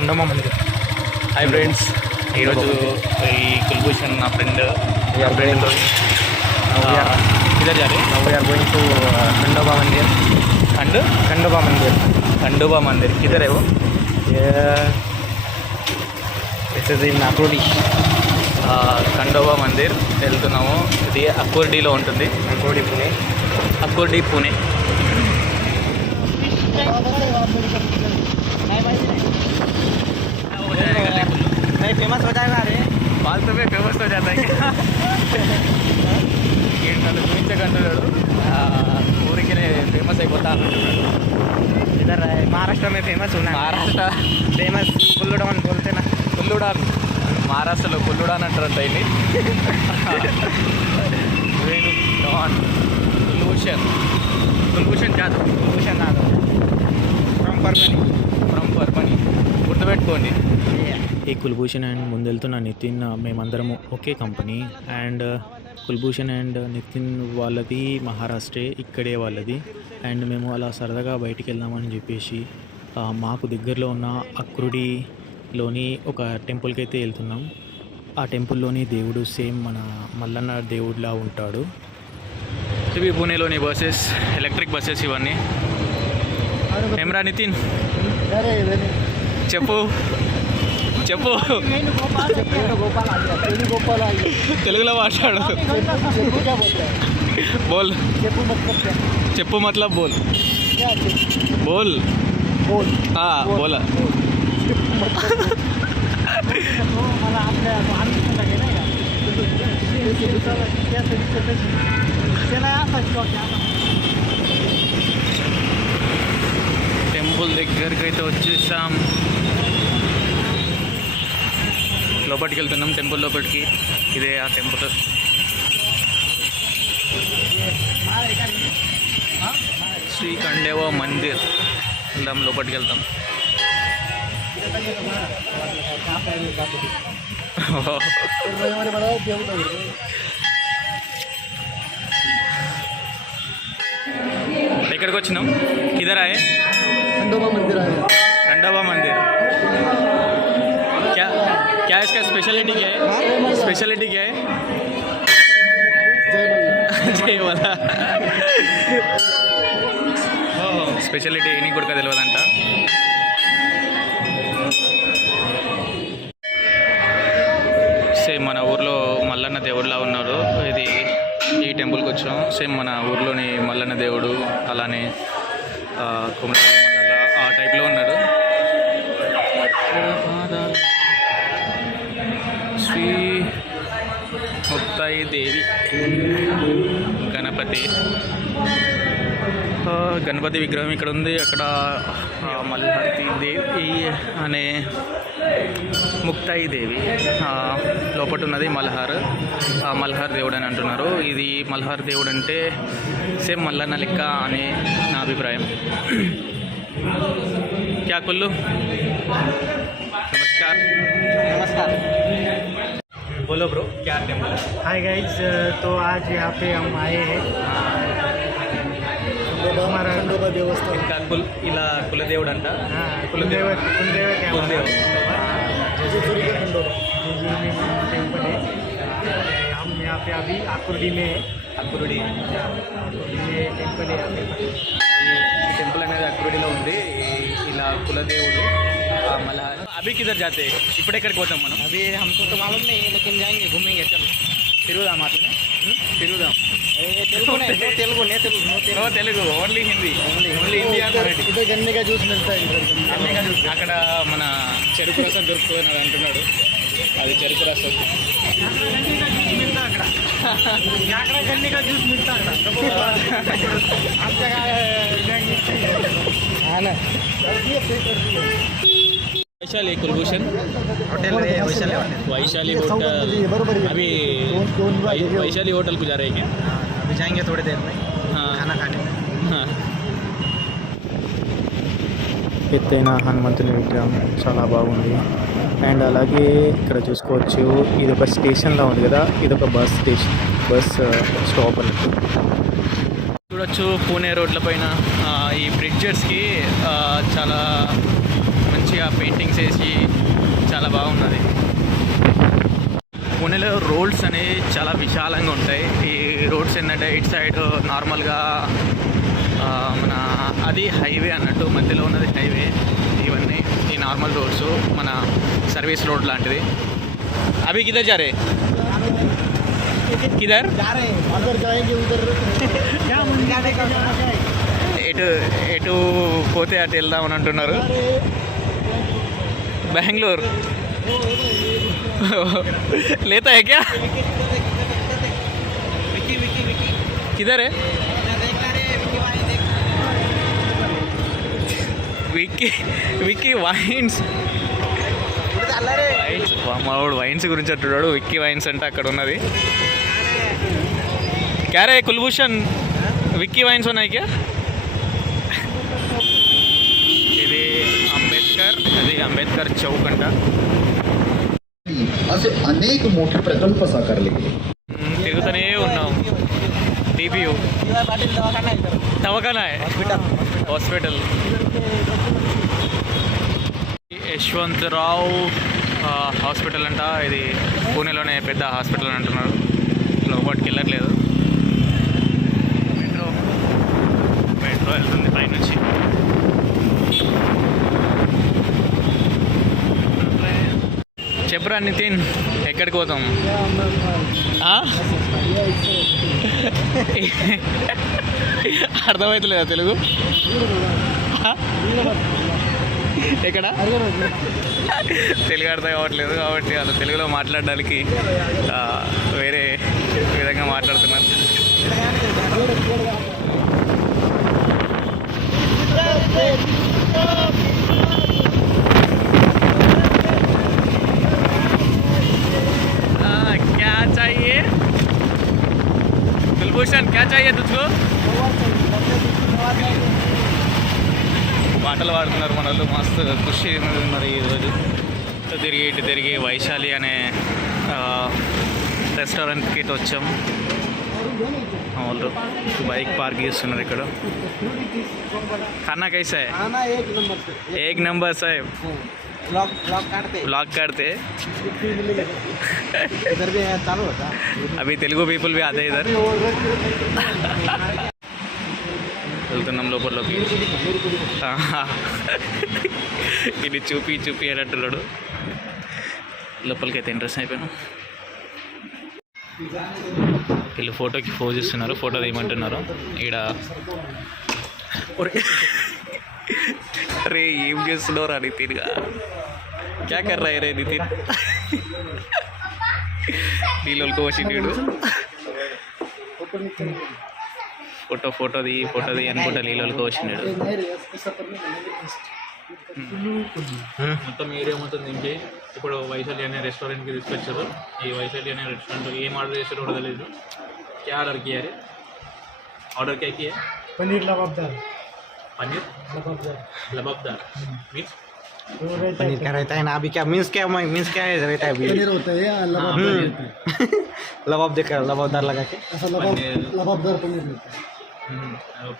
Khandoba Mandir. Hi friends, ఈరోజు ఈ కుల్భూషణ్ నా ఫ్రెండ్ ఫ్రెండ్తో ఇద్దరు జారీ we are going to Khandoba मंदिर. खंडोबा मंदिर. खंडोबा मंदिर किधर है वो? This is in Akurdi. Khandoba Mandir వెళ్తున్నాము. ఇది అక్కుర్డీలో ఉంటుంది. అక్కుర్డి పూణే. फेमस हो जाएगा अरे फालतू में फेमस हो जाता है నన్ను చూపించగంటున్నాడు, ఊరికి ఫేమస్ అయిపోతా అంటున్నాడు. इधर महाराष्ट्र में फेमस होना. మహారాష్ట్ర फेमस कुल्लूडान बोलते ना. కుల్లుడాన్, మహారాష్ట్రలో కుల్లుడాన్ అంటారంట ఇది. కుల్భూషణ్ కాదు, कुलभूषण नादव ఫ్రమ్ పర్మని గుర్తుపెట్టుకోండి. ఈ కుల్భూషణ్ అండ్ ముందెళ్తున్న నితిన్ మేమందరము ఒకే company. And Kulbhushan and Nitin వాళ్ళది మహారాష్ట్రే, ఇక్కడే వాళ్ళది. అండ్ మేము అలా సరదాగా బయటికి వెళ్దామని చెప్పేసి మాకు దగ్గరలో ఉన్న అక్రుడిలోని ఒక టెంపుల్కి అయితే వెళ్తున్నాం. ఆ టెంపుల్లోని దేవుడు సేమ్ మన మల్లన్న దేవుడిలా ఉంటాడు. ఇవి పూణేలోని బస్సెస్, ఎలక్ట్రిక్ బస్సెస్ ఇవన్నీ. ఏమ్రా నితిన్, చెప్పు చెప్పు, తెలుగులో మాట్లాడు. బోల్, చెప్పు మతలబ్ బోల్ బోల్ బోలా. టెంపుల్ దగ్గరికి అయితే వచ్చేసాం. లోపలికి వెళ్తున్నాం, టెంపుల్ లోపలికి. ఇదే ఆ టెంపుల్. శ్రీ ఖండోబా మందిర్. వెళ్దాం, లోపలికి వెళ్తాం. ఎక్కడికి వచ్చినాం? కిధర్ ఆయే? खंडोबा मंदिर आए. खंडोबा मंदिर. क्या इसका स्पेशलिटी क्या है? स्पेशलिटी क्या है? जय वाला స్పెషాలిటీ నీకు కూడా తెలియదంట. సేమ్ మన ఊర్లో మల్లన్న దేవుడులా ఉన్నారు. ఇది ఈ టెంపుల్కి వచ్చాం. సేమ్ మన ఊర్లోని మల్లన్న దేవుడు అలానే కుమరి మల్లన్న ఆ టైప్లో ఉన్నాడు. శ్రీ ముక్తాయి దేవి గణపతి విగ్రహం ఇక్కడ ఉంది. అక్కడ మల్హారతి దేవి అనే ముక్తాయి దేవి లోపల ఉన్నది మల్హార్. మల్హార్ దేవుడు అని అంటున్నారు. ఇది మల్హార్ దేవుడు అంటే సేమ్ మల్లన్న లెక్క అని నా అభిప్రాయం. क्या कुल्लू, नमस्कार. बोलो ब्रो, क्या टेम्पल? हाय गाइज, तो आज यहाँ पे हम आए हैं. हमारा खंडोबा देवस्थान. ఇంకా ఇలా కులదేవుడు అంట. कुलदेव क्या कुलदेव. खंडोबा टेम्पल है. हम यहाँ पे अभी आकुर्डी में అక్కురుడి. टेम्पल है. ఈ టెంపుల్ అనేది అక్కురుడిలో ఉంది. ఇలా కులదేవుడు మల్హార్. అభి కిధర్ జాతే? ఇప్పుడు ఎక్కడికి పోతాం మనం? अभी हमको तो मालूम नहीं है, लेकिन जाएंगे, घूमेंगे. चलो తిరుగుదాం అట్లనే, తిరుగుదాం. तेलुगु नहीं, no Telugu, no Telugu, no no Telugu, only Hindi. Only Hindi అంటే इधर गन्ने का जूस मिलता है. इधर అక్కడ మన చెరుకు రసం దొరుకుతుంది అని అంటున్నాడు. అది చెరుకు రసం. गन्ने का जूस मिलता है. आप जगह हाँ ना. वैशाली कुलभूषण होटल है, वैशाली होटल. वैशाली होटल. अभी वैशाली होटल को जा रहे हैं क्या? अभी जाएंगे थोड़ी देर में खाना खाने में. हाँ. ఎత్తైన హనుమంతుని విగ్రహం చాలా బాగుంది. అండ్ అలాగే ఇక్కడ చూసుకోవచ్చు, ఇది ఒక స్టేషన్లా ఉంది కదా, ఇది ఒక బస్ స్టేషన్, బస్ స్టాప్ అన్నట్టు. చూడొచ్చు పూణే రోడ్ల పైన ఈ బ్రిడ్జెస్కి చాలా మంచి మంచిగా పెయింటింగ్స్ వేసి చాలా బాగున్నది. పూణేలో రోడ్స్ అనేవి చాలా విశాలంగా ఉంటాయి. ఈ రోడ్స్ ఏంటంటే ఇటు సైడ్ నార్మల్గా మన అది హైవే అన్నట్టు, మధ్యలో ఉన్నది హైవే. ఇవన్నీ ఈ నార్మల్ రోడ్స్ మన సర్వీస్ రోడ్ లాంటిది. అవి కిధర్ జా రే కిధర్ ఎటు ఎటు పోతే అటు వెళ్దామని అంటున్నారు. బెంగళూరు लेता है क्या? किधर है? విక్కీ వైన్స్. మావాడు వైన్స్ గురించి అంటున్నాడు. విక్కీ వైన్స్ అంటే అక్కడ ఉన్నది. క్యారే కుల్భూషణ్ విక్కీ వైన్స్ ఉన్నాయి క్యా? ఇది అంబేద్కర్, అది అంబేద్కర్ చౌక్ అంట. असे अनेक मोठे प्रकल्प साकारले गेले. తిరుగుతూనే ఉన్నాం. టీపీయూ దవాఖానా హాస్పిటల్. యశ్వంతరావు హాస్పిటల్ అంట. ఇది పూణేలోనే పెద్ద హాస్పిటల్ అని అంటున్నారు. లోపలికి వెళ్ళట్లేదు. మెట్రో వెళ్తుంది పైనుంచి. చెప్పురా నితిన్, ఎక్కడికి పోతాం? అర్థమవుతలేదా తెలుగు? ఎక్కడ తెలుగు అర్థం కావట్లేదు కాబట్టి వాళ్ళు తెలుగులో మాట్లాడడానికి వేరే విధంగా మాట్లాడుతున్నారు. क्या चाहिए कुलभूषण, क्या चाहिए तुझको? పాటలు పాడుతున్నారు మన వాళ్ళు. మస్తు ఖుషి ఉన్నారు ఈరోజు. తిరిగి ఇటు తిరిగి వైశాలి అనే రెస్టారెంట్కి ఇటు వచ్చాం. వాళ్ళు బైక్ పార్క్ చేస్తున్నారు ఇక్కడ. खाना कैसा है? एक नंबर साहब. ब्लॉग काटते अभी तेलुगु पीपल भी आते इधर. వెళ్తున్నాం లోపలికి. ఇది చూపి చూపి అన్నట్టున్నాడు. లోపలికి అయితే ఇంట్రెస్ట్ అయిపోయాను. వీళ్ళు ఫోటోకి పోజ్ ఇస్తున్నారు. ఫోటో తీయమంటున్నారు. ఈడ అరే ఏం చేస్తున్నావు రా నితిన్గా? క్యా కర్ రా రే నితిన్? నీళ్ళకి వచ్చిండు. ఫోటో ది అనుకుంటా నీళ్ళకి వచ్చినాడు. మొత్తం ఏరియా మొత్తం దింపి ఇప్పుడు వైశాలి అనే రెస్టారెంట్కి తీసుకొచ్చారు. ఈ వైశాలి అనే రెస్టారెంట్ ఏం ఆర్డర్ చేశారో కూడా తెలియదు. క్యా ఆర్డర్ కియా రే? ఆర్డర్ క్యా కియా? पनीर लबाबदार. पनीर लबाबदार मीन्स पनीर क्या रहता है ना अभी? क्या मीन्स क्या है रहता है अभी? पनीर होता है या लबाबदार रहता है? लबाब देखा लबाबदार लगा के ऐसा लबाबदार पनीर रहता है.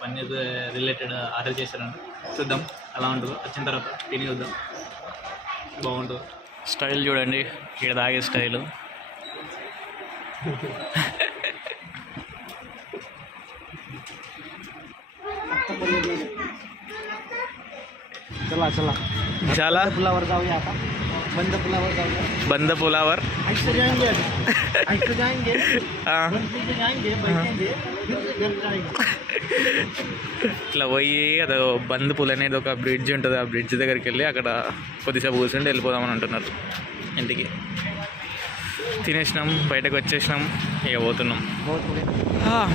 పన్నీర్ రిలేటెడ్ ఆర్డర్ చేశారండి. చూద్దాం ఎలా ఉంటుందో. వచ్చిన తర్వాత తిని చూద్దాం. బాగుంటుంది. స్టైల్ చూడండి, ఇక్కడ తాగే స్టైలు. चला चला చాలా पुलावर जाऊया आता. बंद पुलावर जाऊया. బంద పులావర్. ऐसे जाएंगे ऐसे जाएंगे जाएंगे बैठेंगे फिर जाएंगे. ఇట్లా పోయి అది బంద్ పూల్ అనేది ఒక బ్రిడ్జ్ ఉంటుంది. ఆ బ్రిడ్జ్ దగ్గరికి వెళ్ళి అక్కడ కొద్దిసేపు కూర్చుంటే వెళ్ళిపోదామని అంటున్నారు ఇంటికి. తినేసినాం, బయటకు వచ్చేసినాం, ఇక పోతున్నాం.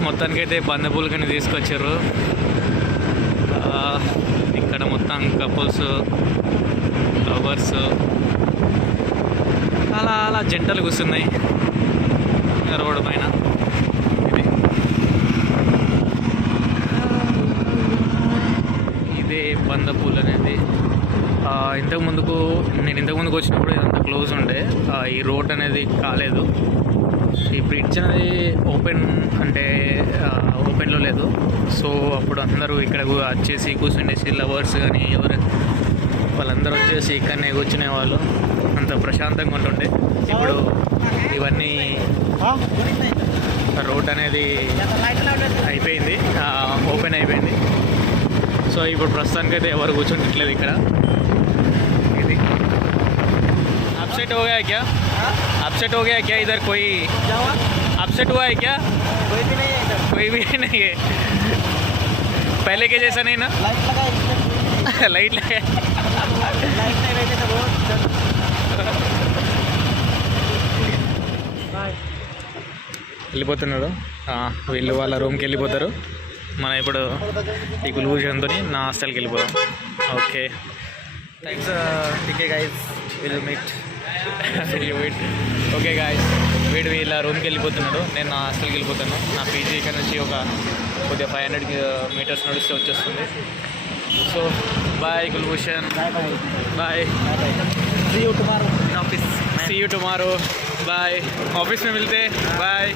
మొత్తానికైతే బంద్ పూల్ కానీ తీసుకొచ్చారు. ఇక్కడ మొత్తం కపుల్స్, లవర్స్ అలా అలా జంటలు కూర్చున్నాయి రోడ్డు పైన. ఇదే బంద పూల్ అనేది. నేను ఇంతకుముందుకు వచ్చినప్పుడు ఇదంతా క్లోజ్ ఉండే. ఈ రోడ్ అనేది కాలేదు. ఈ బ్రిడ్జ్ అనేది ఓపెన్లో లేదు. సో అప్పుడు అందరూ ఇక్కడ వచ్చేసి కూర్చుండేసి లవర్స్ కానీ వాళ్ళందరూ వచ్చేసి ఇక్కడనే కూర్చునే వాళ్ళు, అంత ప్రశాంతంగా ఉంటుండే. ఇప్పుడు ఇవన్నీ రోడ్ అనేది అయిపోయింది, ఓపెన్ అయిపోయింది. సో ఇప్పుడు ప్రస్తుతానికైతే ఎవరు కూర్చుంటట్లేదు ఇక్కడ. ఇది अपसेट हो गया क्या? अपसेट हो गया क्या? इधर कोई अपसेट हुआ है क्या? कोई भी नहीं है इधर, कोई भी नहीं है, पहले के जैसा नहीं ना. लाइट लगा है, लाइट लगा लाइट नहीं रहते तो बहुत వెళ్ళిపోతున్నారు. వీళ్ళు వాళ్ళ రూమ్కి వెళ్ళిపోతారు. మనం ఇప్పుడు ఈ కుల్భూషణ్తో నా హాస్టల్కి వెళ్ళిపోదాం. Okay, thanks. TK guys, will meet. Okay guys, వీడు వీళ్ళ రూమ్కి వెళ్ళిపోతున్నాడు, నేను నా హాస్టల్కి వెళ్ళిపోతాను. నా పీజీ ఇక్కడ నుంచి ఒక కొద్దిగా 500 మీటర్స్ నడిస్తే వచ్చేస్తుంది. So bye Kulbhushan, bye. See you tomorrow office, see you tomorrow, bye. Office में मिलते, बाय.